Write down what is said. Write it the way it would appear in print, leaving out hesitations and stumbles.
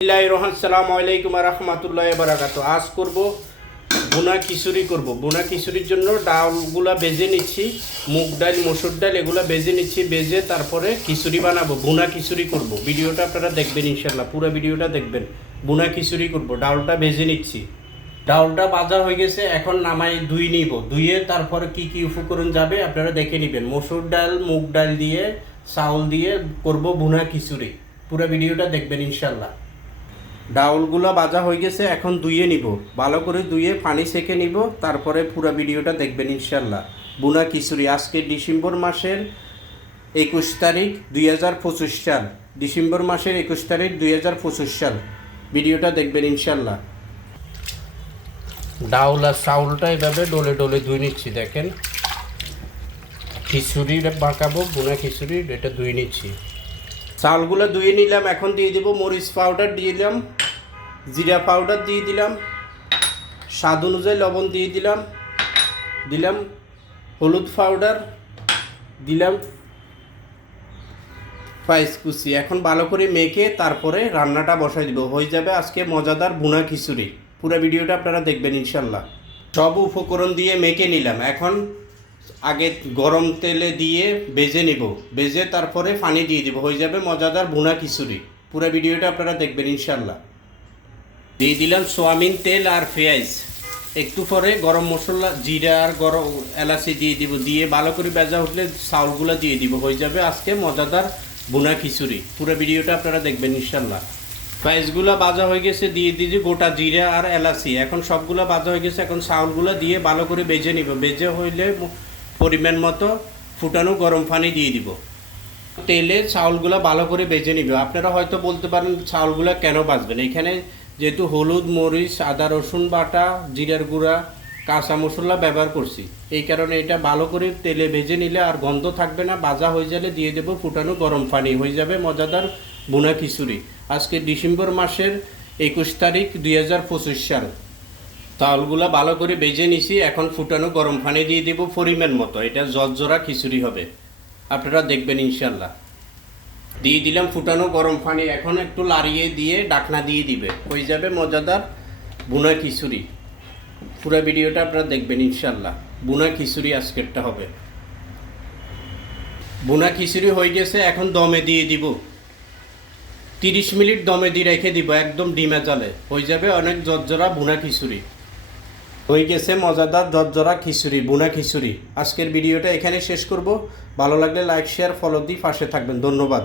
আসসালামু আলাইকুম রহমতুল্লাহ বারাকাত। আজ করব বুনা খিচুড়ি করব। বুনা খিচুড়ির জন্য ডালগুলা বেজে নিচ্ছি, মুগ ডাল মসুর ডাল এগুলো বেজে নিচ্ছি, বেজে তারপরে খিচুড়ি বানাবো, বুনা খিচুড়ি করব। ভিডিওটা আপনারা দেখবেন ইনশাল্লাহ, পুরো ভিডিওটা দেখবেন। বুনা খিচুড়ি করব, ডালটা বেজে নিচ্ছি। ডালটা ভাজা হয়ে গেছে, এখন নামাই নিব। ধুয়ে তারপরে কি কি উপকরণ যাবে আপনারা দেখে নেবেন। মসুর ডাল মুগ ডাল দিয়ে চাউল দিয়ে করব বুনা খিচুড়ি, পুরো ভিডিওটা দেখবেন ইনশাল্লাহ। ডাউলগুলো ভাজা হয়ে গেছে, এখন ধুয়ে নিব, ভালো করে ধুয়ে পানি সেকে নিব, তারপরে পুরো ভিডিওটা দেখবেন ইনশাল্লাহ। বুনা খিচুড়ি আজকে ডিসেম্বর মাসের 21 তারিখ 2025 সাল, ডিসেম্বর মাসের 21 তারিখ 2025 সাল। ভিডিওটা দেখবেন ইনশাল্লাহ। ডাউল আর চাউলটা এভাবে ডলে ডলে ধুয়ে নিচ্ছি, দেখেন। খিচুড়ি বাঁকাবো, বুনা খিচুড়ি, এটা ধুয়ে নিচ্ছি। চাউলগুলো ধুয়ে নিলাম, এখন দিয়ে দিব মরিচ পাউডার, দিয়ে দিলাম জিরা পাউডার, দিয়ে দিলাম স্বাদ অনুযায়ী লবণ, দিয়ে দিলাম হলুদ পাউডার, দিলাম পাইস কুচি। এখন ভালো করে মেখে তারপরে রান্নাটা বসাই দিব, হয়ে যাবে আজকে মজাদার বুনা খিচুড়ি। পুরো ভিডিওটা আপনারা দেখবেন ইনশাল্লাহ। সব উপকরণ দিয়ে মেখে নিলাম, এখন আগে গরম তেলে দিয়ে ভেজে নিব, ভেজে তারপরে পানি দিয়ে দিব, হয়ে যাবে মজাদার বুনা খিচুড়ি। পুরো ভিডিওটা আপনারা দেখবেন ইনশাল্লাহ। দিয়ে দিলাম সোয়াবিন তেল আর পেঁয়াজ, একটু পরে গরম মশলা জিরা আর গরম এলাচি দিয়ে দিব, দিয়ে ভালো করে ভেজা উঠলে চাউলগুলো দিয়ে দিব, হয়ে যাবে আজকে মজাদার বুনা খিচুড়ি। পুরো ভিডিওটা আপনারা দেখবেন ইনশাল্লাহ। পেঁয়াজগুলো ভাজা হয়ে গেছে, দিয়ে দিয়েছি গোটা জিরা আর এলাচি। এখন সবগুলো ভাজা হয়ে গেছে, এখন চাউলগুলো দিয়ে ভালো করে ভেজে নিব, ভেজে হইলে পরিমাণ মতো ফুটানো গরম পানি দিয়ে দিব। তেলে চাউলগুলো ভালো করে ভেজে নিবে। আপনারা হয়তো বলতে পারেন চাউলগুলো কেন ভাজবেন, এখানে যেহেতু হলুদ মরিচ আদা রসুন বাটা জিরার গুঁড়া কাঁচা মশলা ব্যবহার করছি, এই কারণে এটা ভালো করে তেলে ভেজে নিলে আর গন্ধ থাকবে না। ভাজা হয়ে গেলে দিয়ে দেবো ফুটানো গরম পানি, হয়ে যাবে মজাদার বুনা খিচুড়ি। আজকে ডিসেম্বর মাসের 21 তারিখ 2025 সাল। চাউলগুলো ভালো করে ভেজে নিছি, এখন ফুটানো গরম পানি দিয়ে দেবো পরিমাণ মতো, এটা জর্জরা খিচুড়ি হবে, আপনারা দেখবেন ইনশাল্লাহ। দিয়ে দিলাম ফুটানো গরম পানি, এখন একটু লাড়িয়ে দিয়ে ঢাকনা দিয়ে দিবে, হয়ে যাবে মজাদার বুনা খিচুড়ি। পুরো ভিডিওটা আপনারা দেখবেন ইনশাল্লাহ। বুনা খিচুড়ি আজকেরটা হবে। বুনা খিচুড়ি হয়ে গেছে, এখন দমে দিয়ে দিব, 30 মিনিট দমে দিয়ে রেখে দিব, একদম ডিমে জালে, হয়ে যাবে অনেক জর্জরা বুনা খিচুড়ি। হয়ে গেছে মজাদার জর্জরা খিচুড়ি, বুনা খিচুড়ি। আজকের ভিডিওটা এখানে শেষ করব। ভালো লাগলে লাইক শেয়ার ফলো দিয়ে পাশে থাকবেন। ধন্যবাদ।